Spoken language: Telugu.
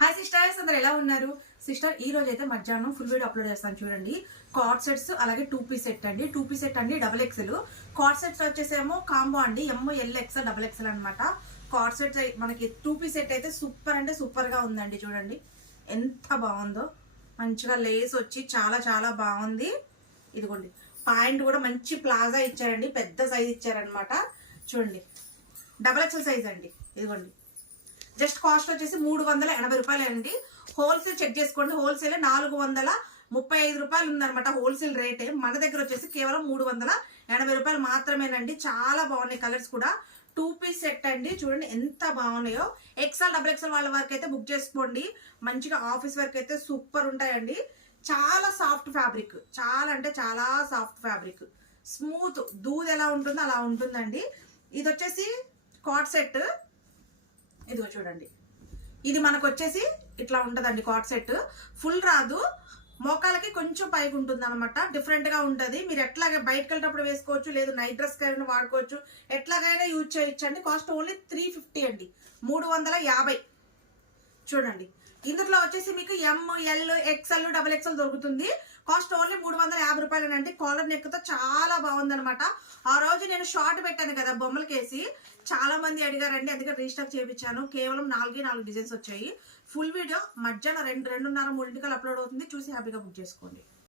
హాయ్ సిస్టర్స్, అందరు ఎలా ఉన్నారు? సిస్టర్ ఈ రోజు అయితే మధ్యాహ్నం ఫుల్ వీడియో అప్లోడ్ చేస్తాను చూడండి. కార్డ్ సెట్స్ అలాగే 2 పీస్ సెట్ అండి. 2 పీస్ సెట్ అండి, XXL. కార్డ్ సెట్స్ వచ్చేసేమో కాంబో అండి, MLXL XXL అనమాట. కార్డ్ సెట్ మనకి 2 పీస్ సెట్ అయితే సూపర్ అంటే సూపర్ గా ఉందండి. చూడండి ఎంత బాగుందో, మంచిగా లేస్ వచ్చి చాలా చాలా బాగుంది. ఇదిగోండి పాయింట్ కూడా మంచి ప్లాజా ఇచ్చారండి, పెద్ద సైజ్ ఇచ్చారనమాట. చూడండి XXL సైజ్ అండి. ఇదిగోండి జస్ట్ కాస్ట్ వచ్చేసి 380 రూపాయలు అండి. హోల్సేల్ చెక్ చేసుకోండి, హోల్సేల్ 435 రూపాయలు ఉందనమాట హోల్సేల్ రేటే. మన దగ్గర వచ్చేసి కేవలం 380 రూపాయలు మాత్రమేనండి. చాలా బాగున్నాయి కలర్స్ కూడా. 2 పీస్ సెట్ అండి, చూడండి ఎంత బాగున్నాయో. XXL వాళ్ళ వరకు అయితే బుక్ చేసుకోండి, మంచిగా ఆఫీస్ వరకు అయితే సూపర్ ఉంటాయండి. చాలా సాఫ్ట్ ఫ్యాబ్రిక్, చాలా అంటే చాలా సాఫ్ట్ ఫ్యాబ్రిక్, స్మూత్ దూద్ ఎలా ఉంటుందో అలా ఉంటుందండి. ఇది వచ్చేసి కార్డ్ సెట్. ఇదిగో చూడండి, ఇది మనకు వచ్చేసి ఇట్లా ఉంటదండి. కార్డ్ సెట్ ఫుల్ రాదు, మోకాలకి కొంచెం పైకి ఉంటుంది అనమాట. డిఫరెంట్ గా ఉంటది. మీరు ఎట్లాగే బయటకు వెళ్ళేటప్పుడు వేసుకోవచ్చు, లేదు నైట్ డ్రెస్ కైనా వాడుకోవచ్చు, ఎట్లాగైనా యూజ్ చేయొచ్చండి. కాస్ట్ ఓన్లీ 350 అండి, 350. చూడండి ఇందులో వచ్చేసి మీకు ML XL XXL దొరుకుతుంది. Cost only 350 రూపాయలేనండి. కాలర్ నెక్ తో చాలా బాగుంది అనమాట. ఆ రోజు నేను షార్ట్ పెట్టాను కదా బొమ్మలకేసి, చాలా మంది అడిగారండి, అందుకే రీస్టాక్ చేయించాను. కేవలం 4 డిజైన్స్ వచ్చాయి. ఫుల్ వీడియో మధ్యాహ్నం 2:30, 3 అప్లోడ్ అవుతుంది. చూసి హ్యాపీగా బుక్ చేసుకోండి.